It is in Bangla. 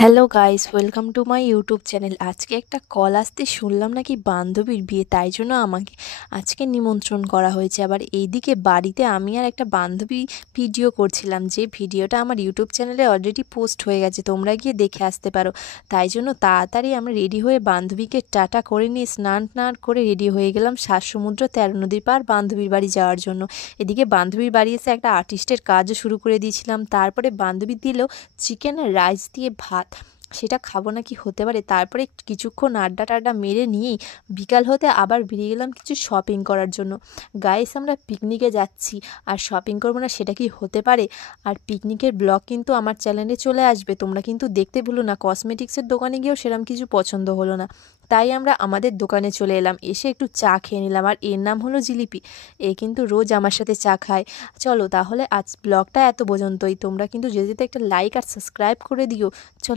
Hello guys, welcome to my YouTube channel. আজকে একটা কল আসতে শুনলাম নাকি বান্ধবীর বিয়ে, তাই জন্য আমাকে আজকে নিমন্ত্রণ করা হয়েছে। আবার এইদিকে বাড়িতে আমি আর একটা বান্ধবী ভিডিও করছিলাম, যে ভিডিওটা আমার ইউটিউব চ্যানেলে অলরেডি পোস্ট হয়ে গেছে, তোমরা গিয়ে দেখে আসতে পারো। তাই জন্য তাড়াতাড়ি আমরা রেডি হয়ে বান্ধবীকে টাটা করে নিয়ে স্নান টান করে রেডি হয়ে গেলাম 7 সমুদ্র 13 নদীর পার বান্ধবীর বাড়ি যাওয়ার জন্য। এদিকে বান্ধবীর বাড়ি এসে একটা আর্টিস্টের কাজও শুরু করে দিয়েছিলাম। তারপরে বান্ধবী দিল চিকেন আর রাইস দিয়ে ভাত, সেটা খাবো না কি হতে পারে। তারপরে কিছুক্ষণ আড্ডা টাড্ডা মেরে নিয়েই বিকাল হতে আবার বেরিয়ে গেলাম কিছু শপিং করার জন্য। গাইস, আমরা পিকনিকে যাচ্ছি আর শপিং করবো না সেটা কি হতে পারে? আর পিকনিকের ব্লগ কিন্তু আমার চ্যানেলে চলে আসবে, তোমরা কিন্তু দেখতে ভুলো না। কসমেটিক্সের দোকানে গিয়েও সেরকম কিছু পছন্দ হলো না, তাই আমরা আমাদের দোকানে চলে এলাম। এসে একটু চা খেয়ে নিলাম, আর এর নাম হলো জিলিপি। এ কিন্তু রোজ আমার সাথে চা খায়। চলো তাহলে আজ ব্লগটা এত পর্যন্তই। তোমরা কিন্তু যেতে যেতে একটা লাইক আর সাবস্ক্রাইব করে দিও। চলো।